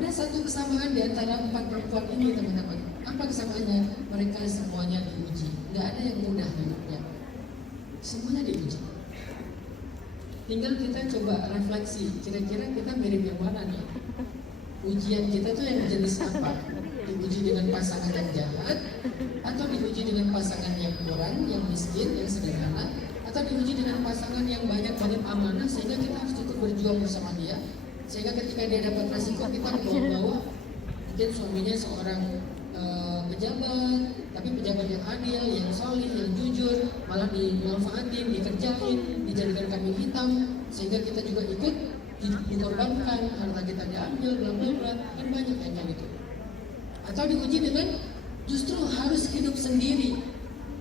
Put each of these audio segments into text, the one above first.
Ada satu kesamaan di antara 4 perempuan ini, teman-teman. Apa kesamaannya? Mereka semuanya diuji. Nggak ada yang mudah hidupnya. Semuanya diuji. Tinggal kita coba refleksi, kira-kira kita mirip yang mana nih? Ujian kita tuh yang jenis apa? Diuji dengan pasangan yang jahat, atau diuji dengan pasangan yang kurang, yang miskin, yang sederhana, atau diuji dengan pasangan yang banyak-banyak amanah sehingga kita harus ikut berjuang bersama dia, sehingga ketika dia dapat resiko kita dibawa-bawa. Mungkin suaminya seorang pejabat, tapi pejabat yang adil, yang solih, yang jujur, malah dimanfaatin, dikerjain, dijadikan kambing hitam, sehingga kita juga ikut dikorbankan, harta kita diambil, bla bla bla, kan banyak yang kayak gitu. Atau diuji dengan justru harus hidup sendiri,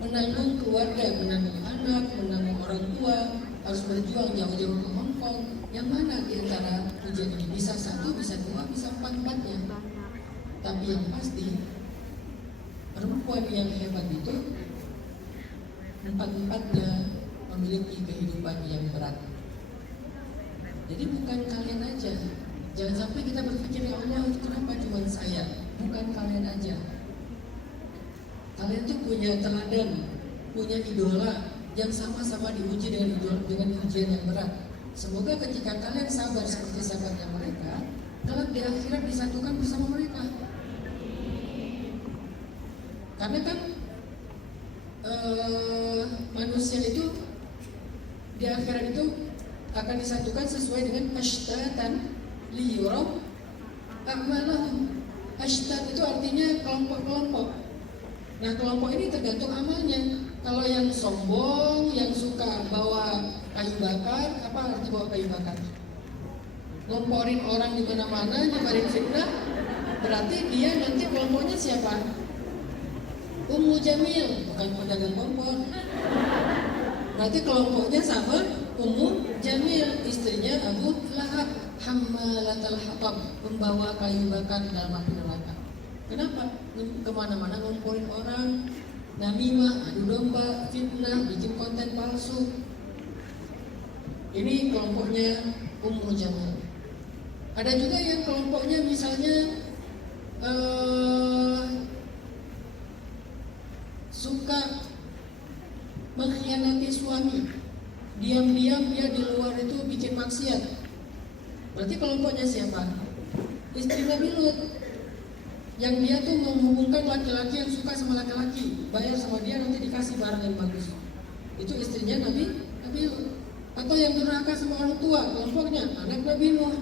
menanggung keluarga, menanggung anak, menanggung orang tua, harus berjuang jauh-jauh ke Hong Kong. Yang mana di antara ujian ini? Bisa 1, bisa 2, bisa 4-4-nya. Tapi yang pasti perempuan yang hebat itu 4-4-nya memiliki kehidupan yang berat. Jadi bukan kalian aja. Jangan sampai kita berpikir, ya Allah, kenapa cuma saya? Bukan kalian aja. Kalian tuh punya teladan, punya idola yang sama-sama diuji dengan ujian yang berat. Semoga ketika kalian sabar seperti sabarnya mereka, kelak di akhirat disatukan bersama mereka. Karena kan manusia itu di akhirat itu akan disatukan sesuai dengan ashtatan liyuram a'malahum. Ashtat itu artinya kelompok-kelompok. Nah, kelompok ini tergantung amalnya. Kalau yang sombong, yang suka bawa kayu bakar, apa arti bawa kayu bakar? Ngomporin orang di mana-mana, nyebarin fitnah, berarti dia nanti kelompoknya siapa? Ummu Jamil, bukan pedagang kompor. Berarti kelompoknya sama Ummu Jamil, istrinya Abu Lahab, hammalatal hatab, membawa kayu bakar dalam api neraka. Kenapa? Kemana-mana ngomporin orang, namimah, adu domba, fitnah, bikin konten palsu. Ini kelompoknya Ummu Jamil. Ada juga yang kelompoknya misalnya suka mengkhianati suami, diam-diam dia di luar itu bikin maksiat. Berarti kelompoknya siapa? Istri Nabi Lut, yang dia tuh menghubungkan laki-laki yang suka sama laki-laki, bayar sama dia nanti dikasih barang yang bagus. Itu istrinya Nabi Lut. Atau yang durhaka sama orang tua, kelompoknya anak Nabi Nuh.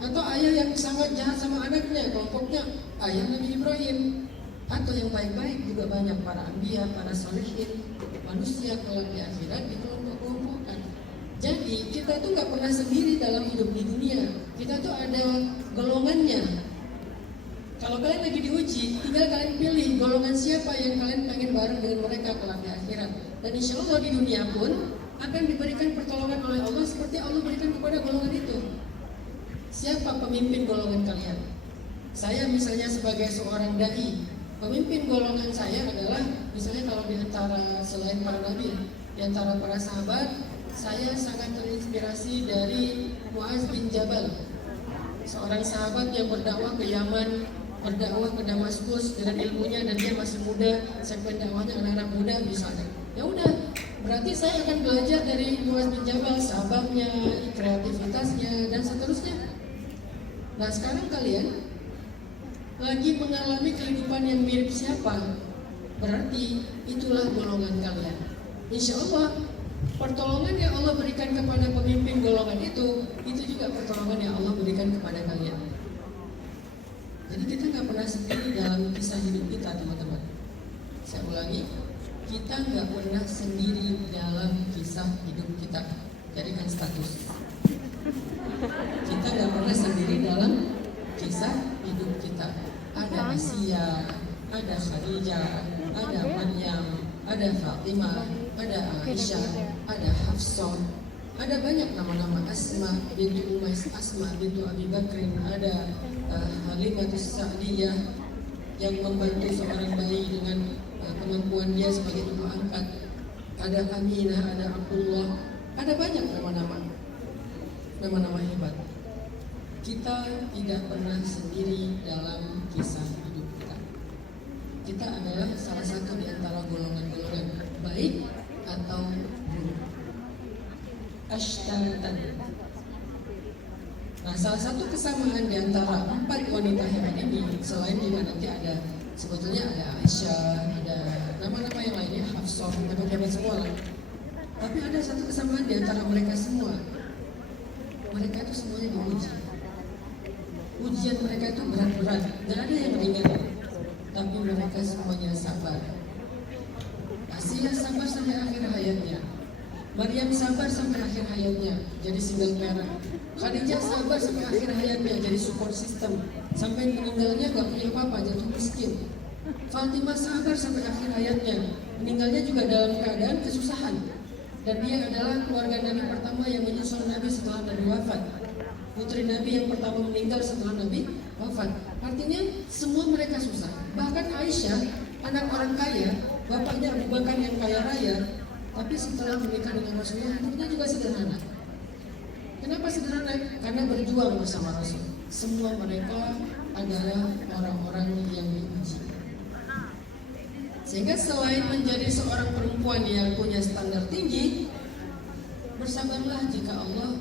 Atau ayah yang sangat jahat sama anaknya, kelompoknya ayah Nabi Ibrahim. Atau yang baik-baik juga banyak, para anbiya, para salihin, manusia kelak di akhirat dikelompok-kelompokkan. Jadi kita tuh nggak pernah sendiri dalam hidup di dunia. Kita tuh ada golongannya. Kalau kalian lagi diuji, tinggal kalian pilih golongan siapa yang kalian pengen bareng dengan mereka kelak di akhirat. Dan insya Allah di dunia pun akan diberikan pertolongan oleh Allah seperti Allah berikan kepada golongan itu. Siapa pemimpin golongan kalian? Saya misalnya sebagai seorang dai, pemimpin golongan saya adalah misalnya kalau di antara selain para nabi, di antara para sahabat, saya sangat terinspirasi dari Muaz bin Jabal, seorang sahabat yang berdakwah ke Yaman, berdakwah ke Damaskus dengan ilmunya, dan dia masih muda, segmen dakwahnya anak-anak muda misalnya. Ya udah, berarti saya akan belajar dari Muaz bin Jabal, sahabatnya, kreativitasnya, dan seterusnya. Nah sekarang kalian lagi mengalami kehidupan yang mirip siapa? Berarti itulah golongan kalian. Insya Allah pertolongan yang Allah berikan kepada pemimpin golongan itu juga pertolongan yang Allah berikan kepada kalian. Jadi kita nggak pernah sendiri dalam kisah hidup kita, teman-teman. Saya ulangi, kita nggak pernah sendiri dalam kisah hidup kita. Jadikan status. Kita nggak pernah sendiri dalam kisah hidup kita. Ada Asia, ada Khadijah, ada Maryam, ada Fatimah, ada Aisyah, ada Hafsah, ada banyak nama-nama. Asma bintu Umais, Asma bintu Abi Bakrin, ada Halimatus Sa'diyah yang membantu seorang bayi dengan kemampuan dia sebagai ibu angkat. Ada Aminah, ada Abdullah, ada banyak nama-nama hebat. kita tidak pernah sendiri dalam kisah hidup kita. Kita adalah salah satu di antara golongan-golongan baik atau buruk. Ashtatan. Nah, salah satu kesamaan di antara 4 wanita hebat ini, selain juga nanti ada, sebetulnya ada Aisyah, ada nama-nama yang lainnya, Hafsah, hebat-hebat semua lah. Tapi ada satu kesamaan di antara mereka semua. Mereka itu semuanya diuji. Ujian mereka itu berat-berat, gak ada yang ringan. Tapi mereka semuanya sabar. Asiah sabar sampai akhir hayatnya. Maryam sabar sampai akhir hayatnya, jadi single parent. Khadijah sabar sampai akhir hayatnya, jadi support system. Sampai meninggalnya gak punya apa-apa, jatuh miskin. Fatimah sabar sampai akhir hayatnya, meninggalnya juga dalam keadaan kesusahan. Dan dia adalah keluarga Nabi pertama yang menyusul Nabi setelah Nabi wafat. Putri Nabi yang pertama meninggal setelah Nabi wafat. Artinya semua mereka susah. Bahkan Aisyah, anak orang kaya, bapaknya Abu Bakar yang kaya raya, tapi setelah menikah dengan Rasulullah, hidupnya juga sederhana. Kenapa sederhana? Karena berjuang bersama Rasul. Semua mereka adalah orang-orang yang diuji. Sehingga selain menjadi seorang perempuan yang punya standar tinggi, bersabarlah jika Allah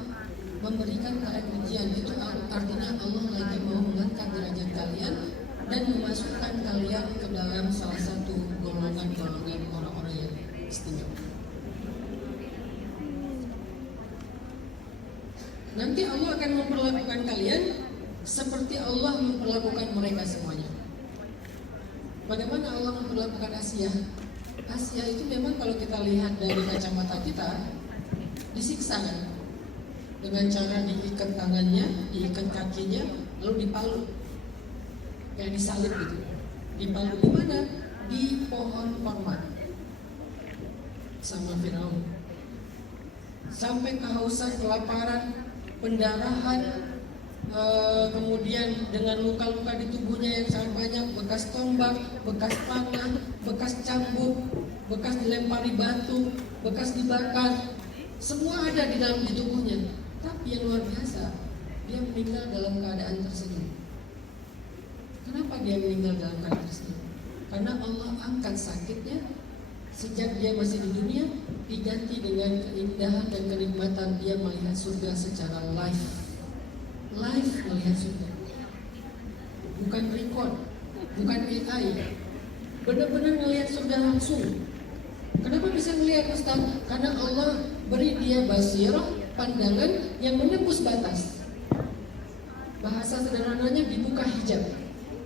memberikan kalian ujian. Itu artinya Allah lagi mau mengangkat derajat kalian dan memasukkan kalian ke dalam salah satu golongan-golongan orang-orang yang istimewa. Nanti Allah akan memperlakukan kalian seperti Allah memperlakukan mereka semuanya. Bagaimana Allah memperlakukan Asia? Asia itu memang kalau kita lihat dari kacamata kita disiksa kan? Dengan cara diikat tangannya, diikat kakinya, lalu dipalu, kayak disalib gitu. Dipalu di mana? Di pohon korma sama Firaun. Sampai kehausan, kelaparan, pendarahan, kemudian dengan luka-luka di tubuhnya yang sangat banyak, bekas tombak, bekas panah, bekas cambuk, bekas dilempari batu, bekas dibakar, semua ada di dalam tubuhnya. Tapi yang luar biasa, dia meninggal dalam keadaan tersenyum. Kenapa dia meninggal dalam keadaan tersenyum? Karena Allah angkat sakitnya sejak dia masih di dunia, diganti dengan keindahan dan kenikmatan dia melihat surga secara live melihat surga, bukan record, bukan AI, benar-benar melihat surga langsung. Kenapa bisa melihat Ustaz? Karena Allah beri dia basirah, pandangan yang menembus batas. Bahasa sederhananya dibuka hijab.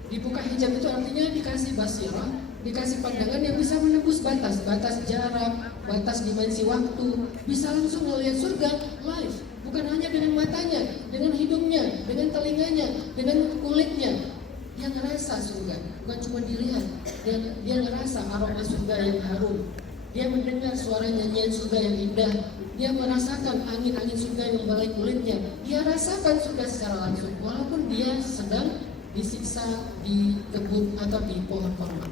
Dibuka hijab itu artinya dikasih basirah, dikasih pandangan yang bisa menembus batas jarak, batas dimensi waktu, bisa langsung melihat surga live. Bukan hanya dengan matanya, dengan hidungnya, dengan telinganya, dengan kulitnya. Dia ngerasa surga, bukan cuma dilihat. Dia ngerasa aroma surga yang harum. Dia mendengar suara nyanyian surga yang indah. Dia merasakan angin-angin surga yang membelai kulitnya. Dia rasakan surga secara langsung, walaupun dia sedang disiksa di kebun atau di pohon korma.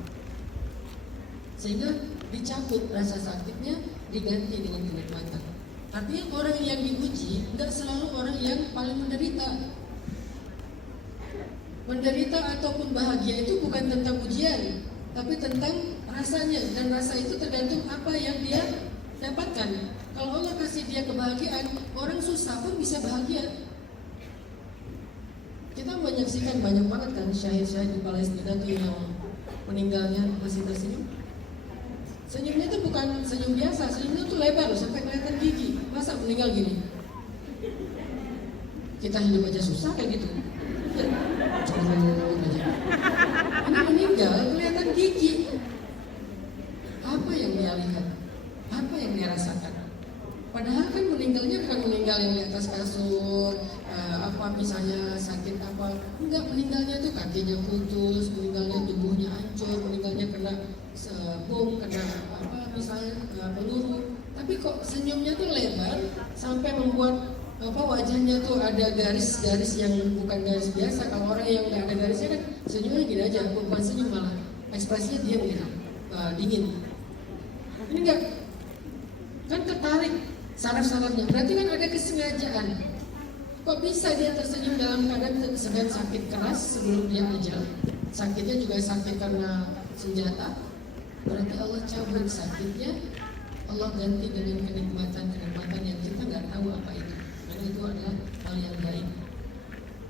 Sehingga dicabut rasa sakitnya, diganti dengan kenikmatan. Artinya orang yang diuji tidak selalu orang yang paling menderita. Menderita ataupun bahagia itu bukan tentang ujian, tapi tentang rasanya. Dan rasa itu tergantung apa yang dia dapatkan. Kalau Allah kasih dia kebahagiaan, orang susah pun bisa bahagia. Kita menyaksikan banyak banget kan syahid-syahid di Palestina tuh yang meninggalnya masih tersenyum. Senyumnya itu bukan senyum biasa, senyumnya itu lebar sampai kelihatan gigi. Masa meninggal gini? Kita hidup aja susah kayak gitu. Curut aja. Ini meninggal kelihatan gigi. Apa yang dia lihat? Apa yang dia rasakan? Padahal kan meninggalnya bukan meninggal yang di atas kasur, apa misalnya sakit apa. Enggak, meninggalnya itu kakinya putus, meninggalnya tubuhnya hancur, meninggalnya kena bom, kena apa misalnya peluru. Tapi kok senyumnya tuh lebar sampai membuat wajahnya tuh ada garis-garis yang bukan garis biasa. Kalau orang yang nggak ada garisnya kan senyumnya gini aja, bukan senyum malah ekspresinya diam gitu, dingin. Ini enggak, kan ketarik saraf-sarafnya, berarti kan ada kesengajaan. Kok bisa dia tersenyum dalam keadaan sedang sakit keras sebelum dia ajal? Sakitnya juga sakit karena senjata. Berarti Allah cabut sakitnya, Allah ganti dengan kenikmatan-kenikmatan yang kita nggak tahu apa itu. Karena itu adalah hal yang baik.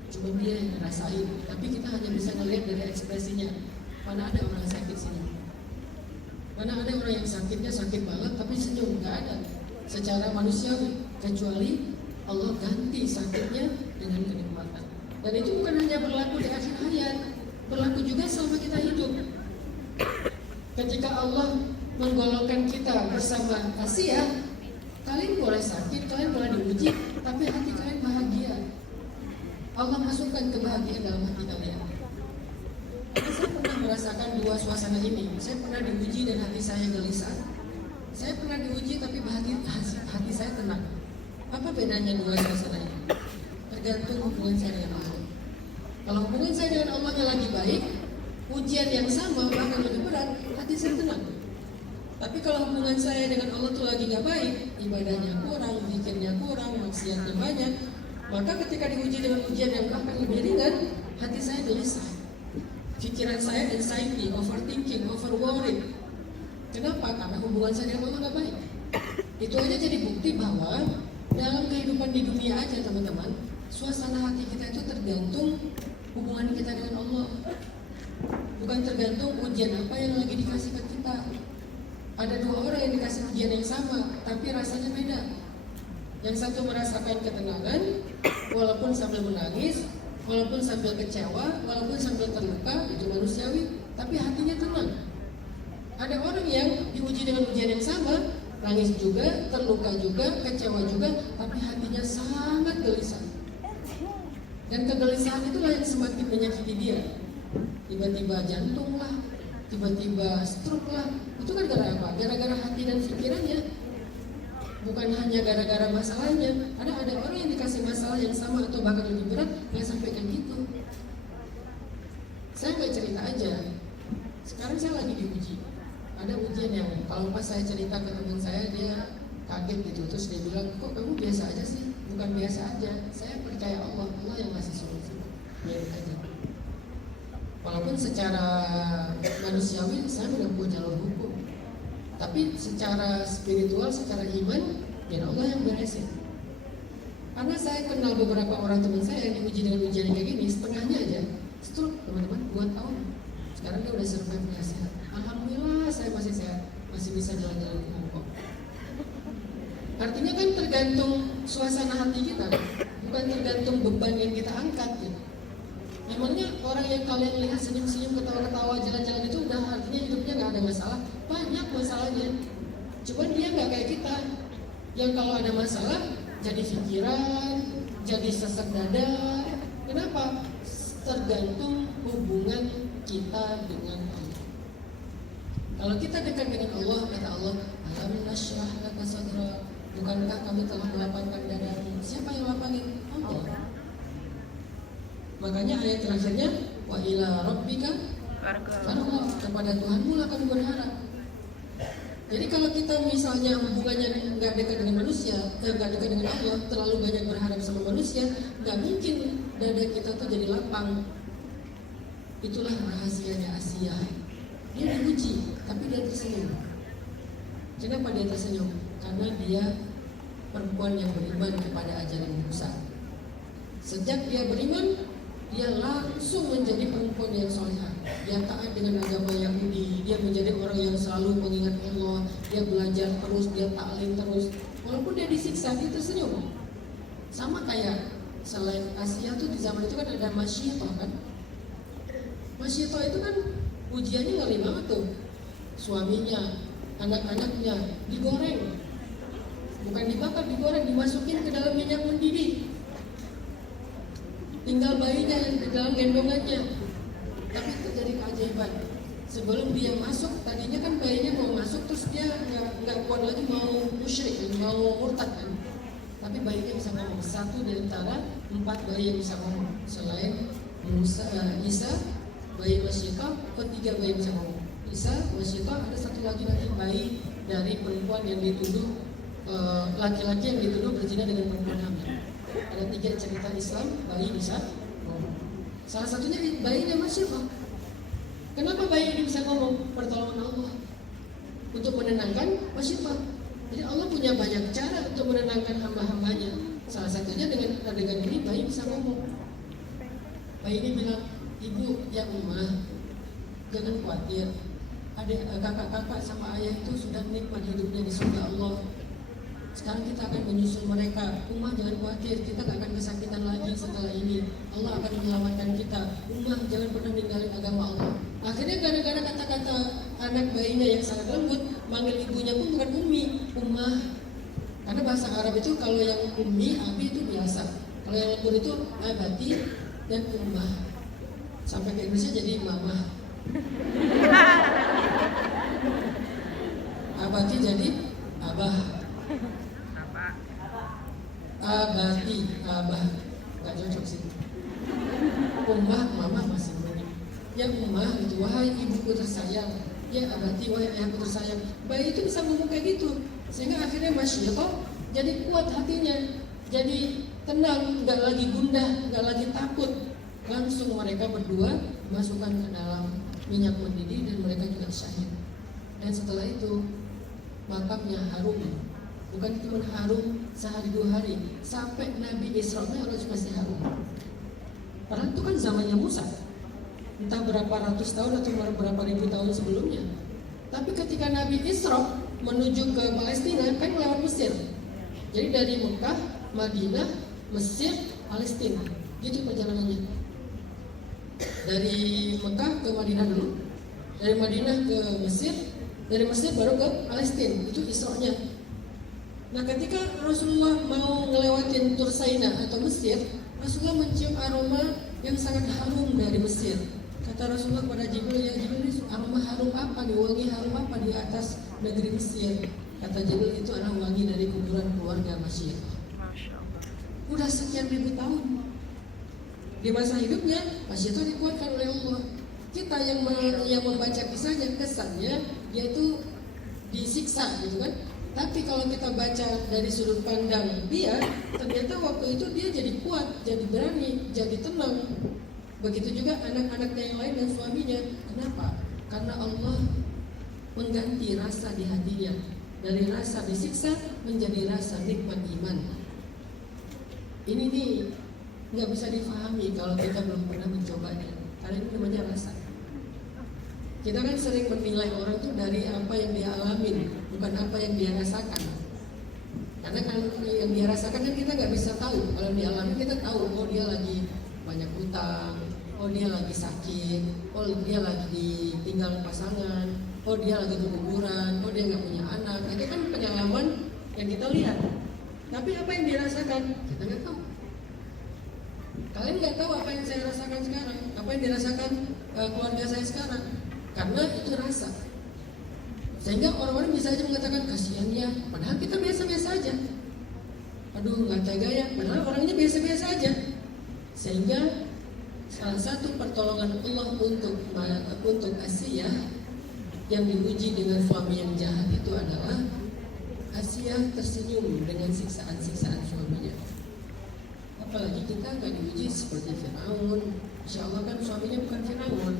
Cuma dia yang ngerasain, tapi kita hanya bisa ngelihat dari ekspresinya. Mana ada orang sakit senyum? Mana ada orang yang sakitnya sakit banget tapi senyum? Nggak ada. Secara manusiawi, kecuali Allah ganti sakitnya dengan kenikmatan. Dan itu bukan hanya berlaku di akhir hayat, berlaku juga selama kita hidup. Ketika Allah menggolongkan kita bersama Asia, kalian boleh sakit, kalian boleh diuji, tapi hati kalian bahagia. Allah masukkan kebahagiaan dalam hati kalian. Saya pernah merasakan dua suasana ini. Saya pernah diuji dan hati saya gelisah. Saya pernah diuji tapi hati saya tenang. Apa bedanya dua suasana ini? Tergantung hubungan saya dengan Allah. Kalau hubungan saya dengan Allahnya lagi baik, ujian yang sama bahkan lebih berat, hati saya tenang. Tapi kalau hubungan saya dengan Allah itu lagi gak baik, ibadahnya kurang, zikirnya kurang, maksiatnya banyak, maka ketika diuji dengan ujian yang bahkan lebih ringan, hati saya gelisah. Pikiran saya anxiety, overthinking, overworried. Kenapa? Karena hubungan saya dengan Allah gak baik. Itu aja jadi bukti bahwa dalam kehidupan di dunia aja teman-teman, suasana hati kita itu tergantung hubungan kita dengan Allah. Bukan tergantung ujian apa yang lagi dikasih ke kita. Ada dua orang yang dikasih ujian yang sama, tapi rasanya beda. Yang satu merasakan ketenangan, walaupun sambil menangis, walaupun sambil kecewa, walaupun sambil terluka, itu manusiawi, tapi hatinya tenang. Ada orang yang diuji dengan ujian yang sama, nangis juga, terluka juga, kecewa juga, tapi hatinya sangat gelisah. Dan kegelisahan itulah yang semakin menyakiti dia. Tiba-tiba jantung lah, tiba-tiba stroke lah. Itu kan gara-gara apa? Gara-gara hati dan pikirannya. Bukan hanya gara-gara masalahnya. Ada orang yang dikasih masalah yang sama atau bahkan lebih berat, nggak sampai kayak gitu. Saya nggak cerita aja. Sekarang saya lagi diuji. Ada ujian yang kalau pas saya cerita ke teman saya, dia kaget gitu. Terus dia bilang, kok kamu biasa aja sih? Bukan biasa aja. Saya percaya Allah yang ngasih solusi. Biarin aja. Walaupun secara manusiawi saya menempuh jalur hukum, tapi secara spiritual, secara iman, ya Allah yang beresin. Karena saya kenal beberapa orang teman saya yang diuji dengan ujian kayak gini, setengahnya aja stroke teman-teman, 2 tahun. Sekarang dia udah survive, dia sehat. Alhamdulillah saya masih sehat, masih bisa jalan-jalan ke Hongkong. Artinya kan tergantung suasana hati kita, bukan tergantung beban yang kita angkat gitu. Memangnya orang yang kalian lihat senyum-senyum, ketawa-ketawa, jalan-jalan itu udah artinya hidupnya nggak ada masalah? Banyak masalahnya. Cuman dia nggak kayak kita, yang kalau ada masalah jadi pikiran, jadi sesak dada. Kenapa? Tergantung hubungan kita dengan Allah. Kalau kita dekat dengan Allah, kata Allah, alam nashrah laka sadrak, bukankah kami telah melapangkan dadamu? Siapa yang lapangin? Allah. Makanya ayat terakhirnya wa ila rabbika farghab, kepada Tuhanmu lah kamu berharap. Jadi kalau kita misalnya hubungannya nggak dekat dengan manusia, nggak dekat dengan Allah, terlalu banyak berharap sama manusia, nggak mungkin dada kita tuh jadi lapang. Itulah rahasianya Asia. Dia diuji, tapi dia tersenyum. Kenapa dia tersenyum? Karena dia perempuan yang beriman kepada ajaran Musa. Sejak dia beriman, dia langsung menjadi perempuan yang solehah. Dia taat dengan agama Yahudi. Dia menjadi orang yang selalu mengingat Allah. Dia belajar terus, dia taklim terus. Walaupun dia disiksa, dia tersenyum. Sama kayak selain Asia tuh di zaman itu kan ada Masyiah kan. Masyiah itu kan ujiannya ngeri banget tuh. Suaminya, anak-anaknya digoreng. Bukan dibakar, digoreng, dimasukin ke dalam minyak mendidih. Tinggal bayinya yang di dalam gendongannya. Tapi terjadi keajaiban. Sebelum dia masuk, tadinya kan bayinya mau masuk, terus dia nggak kuat lagi, mau musyrik, mau murtad kan. Tapi bayinya bisa ngomong. Satu di antara 4 bayi yang bisa ngomong. Selain Isa, bayi Masyiah, 3 bayi bisa ngomong. Isa, Masyiah, ada satu lagi bayi dari perempuan yang dituduh, laki-laki yang dituduh berzina dengan perempuan hamil. Ada 3 cerita Islam bayi bisa ngomong. Salah satunya bayinya Mas Syifa. Kenapa bayi ini bisa ngomong? Pertolongan Allah untuk menenangkan Mas Syifa. Jadi Allah punya banyak cara untuk menenangkan hamba-hambanya. Salah satunya dengan ini bayi bisa ngomong. Bayi ini bilang, ibu ya Ummah, jangan khawatir. Adik, kakak-kakak sama ayah itu sudah nikmat hidupnya di surga Allah. Sekarang kita akan menyusul mereka. Ummah jangan khawatir, kita gak akan kesakitan lagi setelah ini. Allah akan menyelamatkan kita. Ummah jangan pernah ninggalin agama Allah. Akhirnya gara-gara kata-kata anak bayinya yang sangat lembut, manggil ibunya pun bukan Ummi, Ummah. Karena bahasa Arab itu kalau yang Ummi, Abi itu biasa. Kalau yang lembut itu Abati dan Ummah. Sampai ke Indonesia jadi Mamah. Abati jadi Abah. Abati, Abah. Gak cocok sih. Ummah, Mama masih mending. Ya Ummah itu, wahai ibuku tersayang. Ya Abati, wahai ayahku tersayang. Bayi itu bisa ngomong kayak gitu. Sehingga akhirnya Masyifa jadi kuat hatinya. Jadi tenang, gak lagi gundah, gak lagi takut. Langsung mereka berdua masukkan ke dalam minyak mendidih dan mereka juga syahid. Dan setelah itu makamnya harum. Bukan cuma harum sehari 2 hari, sampai Nabi Isra Mi'raj masih harum. Padahal itu kan zamannya Musa, entah berapa ratus tahun atau berapa ribu tahun sebelumnya. Tapi ketika Nabi Isra menuju ke Palestina kan lewat Mesir. Jadi dari Mekah, Madinah, Mesir, Palestina, gitu perjalanannya. Dari Mekah ke Madinah dulu, dari Madinah ke Mesir, dari Mesir baru ke Palestina, itu Isra-nya. Nah ketika Rasulullah mau ngelewatin Tursaina atau Mesir, Rasulullah mencium aroma yang sangat harum dari Mesir. Kata Rasulullah kepada Jibril, ya Jibril, ini aroma harum apa nih, wangi harum apa di atas negeri Mesir? Kata Jibril, itu adalah wangi dari kuburan keluarga Masyifa. Udah sekian ribu tahun. Di masa hidupnya Masyifa dikuatkan oleh Allah. Kita yang membaca kisahnya, kesannya dia itu disiksa gitu kan. Tapi kalau kita baca dari sudut pandang dia, ternyata waktu itu dia jadi kuat, jadi berani, jadi tenang. Begitu juga anak-anaknya yang lain dan suaminya. Kenapa? Karena Allah mengganti rasa di hatinya. Dari rasa disiksa menjadi rasa nikmat iman. Ini nih nggak bisa difahami kalau kita belum pernah mencobanya. Karena ini namanya rasa. Kita kan sering menilai orang itu dari apa yang dia alamin, bukan apa yang dia rasakan. Karena kalau yang dia rasakan kan kita nggak bisa tahu. Kalau dia alami kita tahu, oh dia lagi banyak utang, oh dia lagi sakit, oh dia lagi ditinggal pasangan, oh dia lagi keguguran, oh dia nggak punya anak. Itu kan pengalaman yang kita lihat. Tapi apa yang dia rasakan kita nggak tahu. Kalian nggak tahu apa yang saya rasakan sekarang, apa yang dirasakan keluarga saya sekarang. Karena itu rasa. Sehingga orang-orang bisa aja mengatakan kasihan ya, padahal kita biasa-biasa aja. Aduh nggak tega ya, padahal orangnya biasa-biasa aja. Sehingga salah satu pertolongan Allah untuk Asiyah yang diuji dengan suami yang jahat itu adalah Asiyah tersenyum dengan siksaan-siksaan suaminya. Apalagi kita nggak diuji seperti Firaun. Insya Allah kan suaminya bukan Firaun.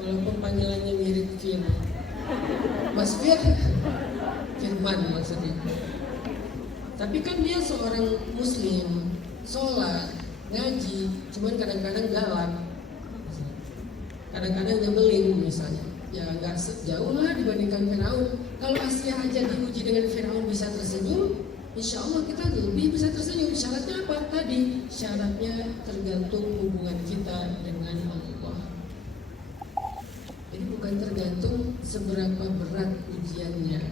Walaupun panggilannya mirip Firman, Mas Firman maksudnya. Tapi kan dia seorang Muslim, sholat, ngaji, cuman kadang-kadang galak, kadang-kadang nyebelin misalnya. Ya nggak sejauh lah dibandingkan Firaun. Kalau Asiyah aja diuji dengan Firaun bisa tersenyum, insya Allah kita lebih bisa tersenyum. Syaratnya apa tadi? Syaratnya tergantung hubungan kita dengan Allah. Jadi bukan tergantung seberapa berat ujiannya.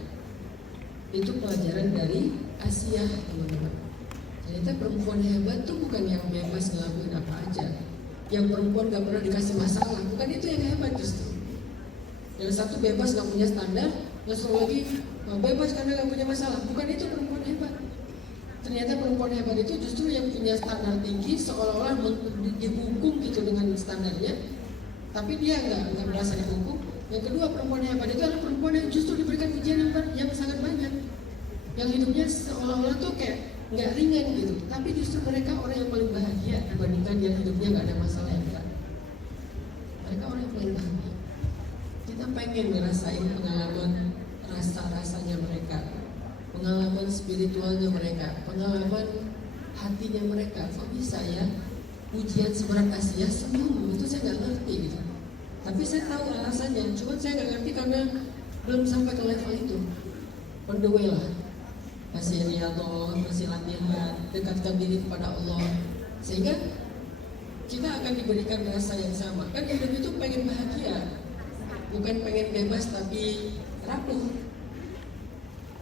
Itu pelajaran dari Asiyah, teman-teman. Ternyata perempuan hebat tuh bukan yang bebas ngelakuin apa aja, yang perempuan gak pernah dikasih masalah. Bukan itu yang hebat justru. Yang satu bebas gak punya standar, yang satu lagi bebas karena gak punya masalah. Bukan itu perempuan hebat. Ternyata perempuan hebat itu justru yang punya standar tinggi, seolah-olah dihukum gitu dengan standarnya. Tapi dia nggak merasa dihukum. Yang kedua, perempuan yang hebat itu adalah perempuan yang justru diberikan ujian yang sangat banyak, yang hidupnya seolah-olah tuh kayak nggak ringan gitu. Tapi justru mereka orang yang paling bahagia dibandingkan yang hidupnya nggak ada masalah yang berat. Mereka orang yang paling bahagia. Kita pengen ngerasain pengalaman rasa-rasanya mereka, pengalaman spiritualnya mereka, pengalaman hatinya mereka. Kok bisa ya ujian seberat Asia senyum? Itu saya nggak ngerti gitu. Tapi saya tahu alasannya, cuma saya nggak ngerti karena belum sampai ke level itu. On the way lah, masih riyadhah, masih latihan, dekatkan diri kepada Allah, sehingga kita akan diberikan rasa yang sama. Kan hidup itu pengen bahagia, bukan pengen bebas tapi rapuh.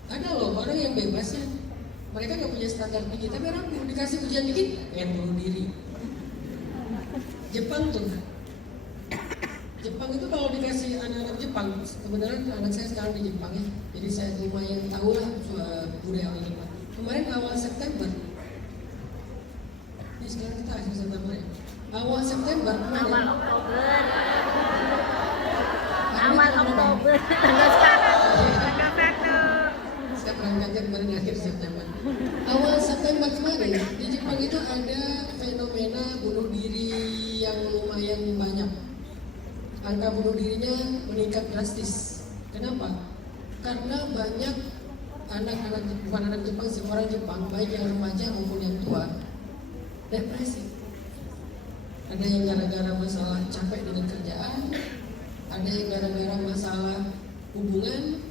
Ada loh orang yang bebas ya, mereka nggak punya standar tinggi tapi rapuh, dikasih ujian dikit pengen bunuh diri. Jepang tuh, Jepang itu kalau dikasih anak-anak Jepang, kebenaran anak saya sekarang di Jepang ya, jadi saya lumayan tahu lah budaya orang Jepang. Kemarin awal September, ini sekarang kita akhir September ya, awal September kemarin, awal Oktober tanggal sekarang saya berangkatnya kemarin akhir September. Awal September kemarin di Jepang itu ada fenomena bunuh diri yang lumayan banyak. Angka bunuh dirinya meningkat drastis. Kenapa? Karena banyak anak-anak, bukan anak Jepang sih, orang Jepang, baik yang remaja maupun yang tua, depresi. Ada yang gara-gara masalah capek dengan kerjaan, ada yang gara-gara masalah hubungan,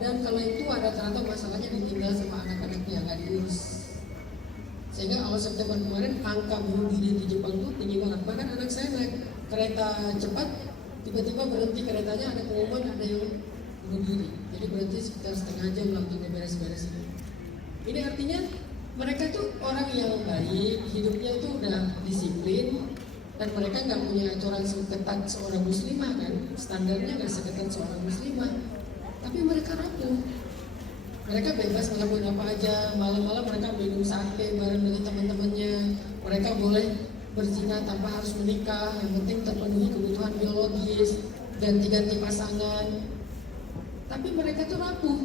dan kalau itu ada ternyata masalahnya ditinggal sama anak-anaknya, nggak diurus. Sehingga awal September kemarin angka bunuh diri di Jepang tuh tinggi banget. Bahkan anak saya naik kereta cepat, tiba-tiba berhenti keretanya, ada pengumuman ada yang bunuh diri. Jadi berhenti sekitar setengah jam lah untuk beres-beres ini. Ini artinya mereka tuh orang yang baik, hidupnya tuh udah disiplin, dan mereka nggak punya aturan seketat seorang muslimah kan, standarnya nggak seketat seorang muslimah. Tapi mereka rapuh. Mereka bebas melakukan apa aja. Malam-malam mereka minum sake bareng dengan teman-temannya. Mereka boleh berzina tanpa harus menikah. Yang penting terpenuhi kebutuhan biologis, ganti-ganti pasangan. Tapi mereka tuh rapuh.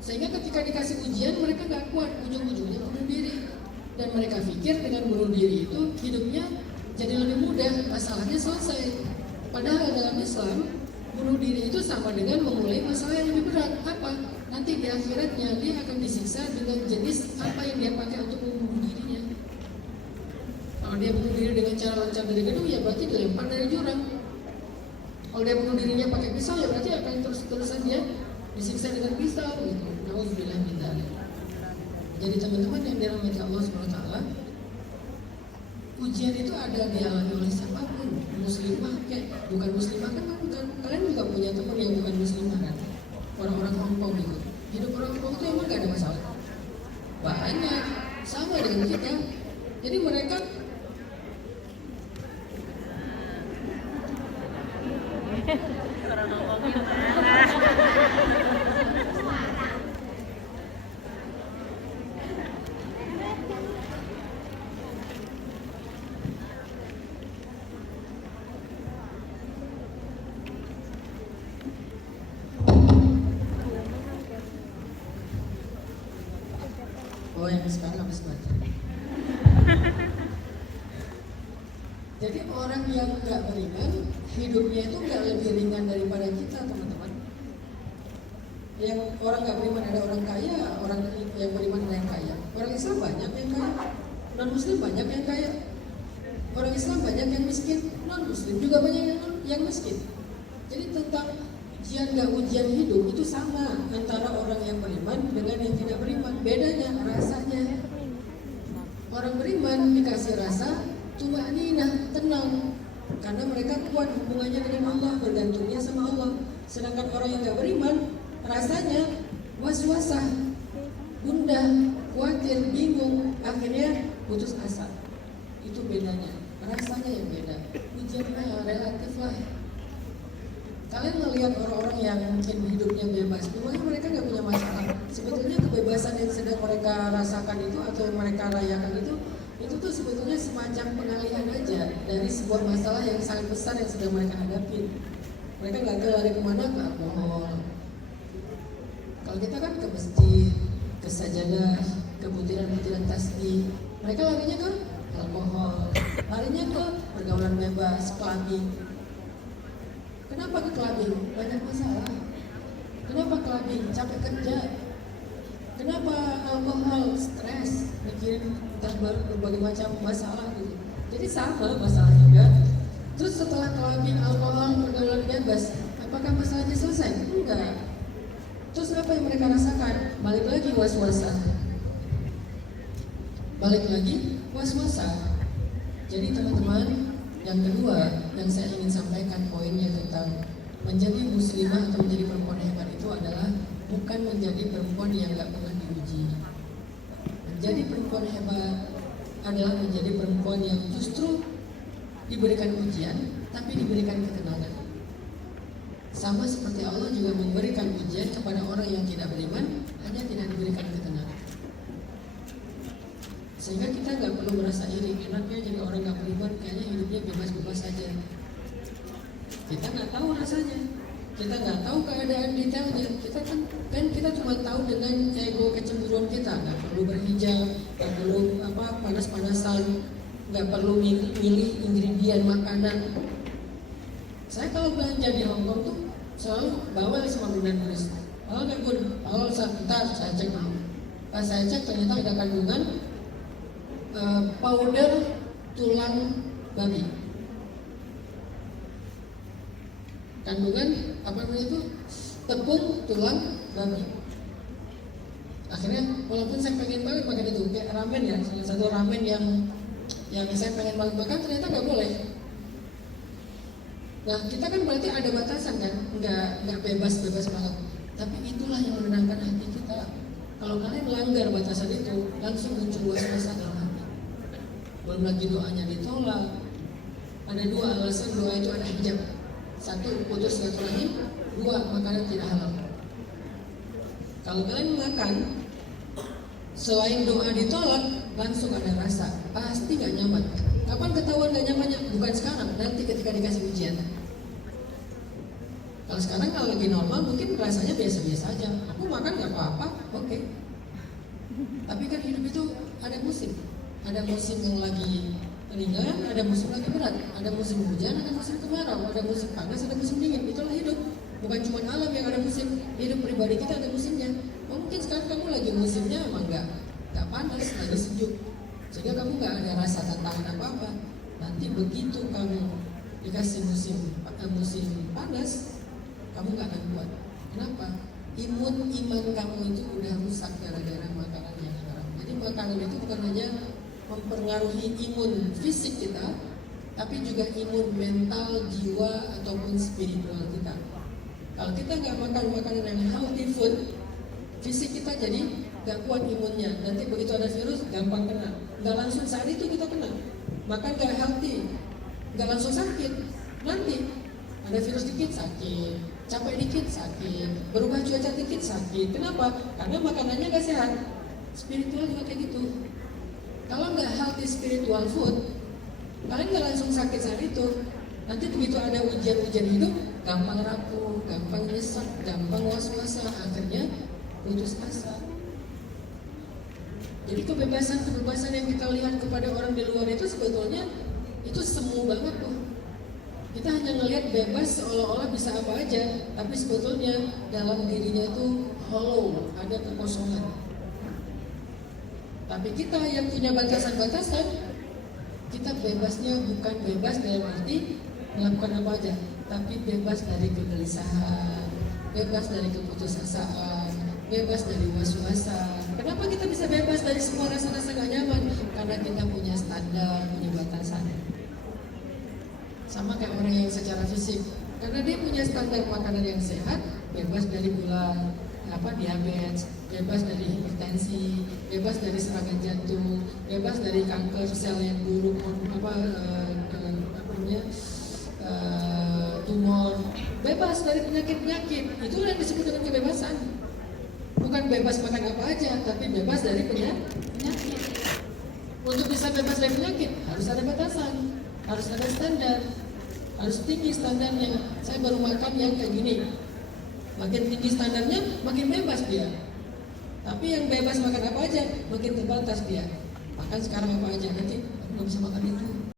Sehingga ketika dikasih ujian mereka nggak kuat, ujung-ujungnya bunuh diri. Dan mereka pikir dengan bunuh diri itu hidupnya jadi lebih mudah, masalahnya selesai. Padahal dalam Islam bunuh diri itu sama dengan memulai masalah yang lebih berat. Apa? Nanti di akhiratnya dia akan disiksa dengan jenis apa yang dia pakai untuk membunuh dirinya. Kalau dia bunuh diri dengan cara loncat dari gedung, ya berarti dilempar dari jurang. Kalau dia bunuh dirinya pakai pisau, ya berarti akan terus-terusan dia disiksa dengan pisau gitu. Nauzubillah min dzalik. Jadi teman-teman yang dirahmati Allah SWT, ujian itu ada dialami oleh siapapun, muslimah kayak bukan muslimah kan, kalian juga punya teman yang bukan muslimah kan, orang-orang Hongkong gitu. Hidup orang Hongkong itu emang gak ada masalah, banyak sama dengan kita. Jadi mereka orang Hongkong gimana? yang sekarang habis baca. Jadi orang yang nggak beriman, hidupnya itu nggak lebih ringan daripada kita, teman-teman. Yang orang nggak beriman ada orang kaya, orang yang beriman ada yang kaya. Orang Islam banyak yang kaya, non Muslim banyak yang kaya. Orang Islam banyak yang miskin, non Muslim juga banyak yang miskin. Jadi tentang ujian nggak ujian hidup itu sama antara orang yang beriman dengan yang tidak beriman. Bedanya rasanya. Orang beriman dikasih rasa tumaninah, tenang, karena mereka kuat hubungannya dengan Allah, bergantungnya sama Allah. Sedangkan orang yang nggak beriman rasanya was-wasah, gundah, khawatir, bingung, akhirnya putus asa. Itu bedanya, rasanya yang beda. Ujiannya relatif lah. Kalian melihat orang-orang yang mungkin hidupnya bebas, memangnya mereka nggak punya masalah. Sebetulnya kebebasan yang sedang mereka rasakan itu atau yang mereka rayakan itu tuh sebetulnya semacam pengalihan aja dari sebuah masalah yang sangat besar yang sedang mereka hadapi. Mereka nggak tahu lari kemana, ke alkohol. Kalau kita kan ke masjid, ke sajadah, ke butiran-butiran tasbih. Mereka larinya ke alkohol, larinya ke pergaulan bebas, clubbing. Kenapa ke clubbing? Banyak masalah. Kenapa clubbing? Capek kerja. Kenapa alkohol? Stres, mikirin berbagai macam masalah gitu. Jadi sama masalah juga. Terus setelah clubbing, alkohol, pergaulan bebas, apakah masalahnya selesai? Enggak. Terus apa yang mereka rasakan? Balik lagi was-wasan. Balik lagi was-wasan. Jadi teman-teman, yang kedua yang saya ingin sampaikan poinnya tentang menjadi muslimah atau menjadi perempuan hebat itu adalah bukan menjadi perempuan yang gak pernah diuji. Menjadi perempuan hebat adalah menjadi perempuan yang justru diberikan ujian, tapi diberikan ketenangan. Sama seperti Allah juga memberikan ujian kepada orang yang tidak beriman, hanya tidak diberikan ketenangan. Sehingga kita nggak perlu merasa iri, enaknya jadi orang nggak beriman, kayaknya hidupnya bebas-bebas saja. Kita nggak tahu rasanya, kita nggak tahu keadaan detailnya. Kita kan kita cuma tahu dengan ego kecemburuan kita, nggak perlu berhijab, nggak perlu panas-panasan, nggak perlu milih ingredient makanan. Saya kalau belanja di Hongkong tuh selalu bawa sama Bunan tulis, kalau nggak Bun, kalau sebentar saya cek dulu. Pas saya cek ternyata ada kandungan powder tulang babi. Kandungan apa namanya itu? Tepung tulang babi. Akhirnya walaupun saya pengen banget makan itu, kayak ramen ya, salah satu ramen yang saya pengen banget makan ternyata nggak boleh. Nah kita kan berarti ada batasan kan, nggak bebas banget. Tapi itulah yang menenangkan hati kita. Kalau kalian melanggar batasan itu, langsung muncul was-was dalam hati. Belum lagi doanya ditolak. Ada dua alasan doa itu ada hijab. Satu, putus silaturahim. Dua, makanan tidak halal. Kalau kalian makan, selain doa ditolak, langsung ada rasa. Pasti gak nyaman. Kapan ketahuan gak nyamannya? Bukan sekarang, nanti ketika dikasih ujian. Kalau sekarang kalau lagi normal, mungkin rasanya biasa-biasa aja. Aku makan gak apa-apa, oke. Tapi kan hidup itu ada musim. Ada musim yang lagi ringan, ada musim lagi berat, ada musim hujan, ada musim kemarau, ada musim panas, ada musim dingin. Itulah hidup. Bukan cuma alam yang ada musim. Hidup pribadi kita ada musimnya. Mungkin sekarang kamu lagi musimnya emang nggak panas, lagi sejuk, sehingga kamu nggak ada rasa tantangan apa-apa. Nanti begitu kamu dikasih musim panas, kamu nggak akan kuat. Kenapa? Iman kamu itu udah rusak gara-gara makanan yang haram. Jadi makanan itu bukan hanya mempengaruhi imun fisik kita, tapi juga imun mental, jiwa, ataupun spiritual kita. Kalau kita nggak makan makanan yang healthy food, fisik kita jadi nggak kuat imunnya. Nanti begitu ada virus, gampang kena. Nggak langsung saat itu kita kena. Makan nggak healthy, nggak langsung sakit. Nanti ada virus dikit sakit, capek dikit sakit, berubah cuaca dikit sakit. Kenapa? Karena makanannya nggak sehat. Spiritual juga kayak gitu. Kalau nggak healthy spiritual food, kalian nggak langsung sakit saat itu. Nanti begitu ada ujian-ujian hidup, gampang rapuh, gampang nyesek, gampang was-was, akhirnya putus asa. Jadi kebebasan yang kita lihat kepada orang di luar itu sebetulnya itu semu banget tuh. Kita hanya ngelihat bebas seolah-olah bisa apa aja, tapi sebetulnya dalam dirinya itu hollow, ada kekosongan. Tapi kita yang punya batasan-batasan, kita bebasnya bukan bebas dalam arti melakukan apa aja, tapi bebas dari kegelisahan, bebas dari keputusasaan, bebas dari was-wasan. Kenapa kita bisa bebas dari semua rasa-rasa gak nyaman? Karena kita punya standar, punya batasan. Sama kayak orang yang secara fisik, karena dia punya standar makanan yang sehat, bebas dari gula, diabetes, bebas dari hipertensi, bebas dari serangan jantung, bebas dari kanker sel yang buruk, tumor, bebas dari penyakit-penyakit. Itulah yang disebut dengan kebebasan. Bukan bebas makan apa aja, tapi bebas dari penyakit. Untuk bisa bebas dari penyakit harus ada batasan, harus ada standar, harus tinggi standarnya. Saya baru makan yang kayak gini. Makin tinggi standarnya, makin bebas dia. Tapi yang bebas makan apa aja, makin terbatas dia. Makan sekarang apa aja, nanti aku nggak bisa makan itu.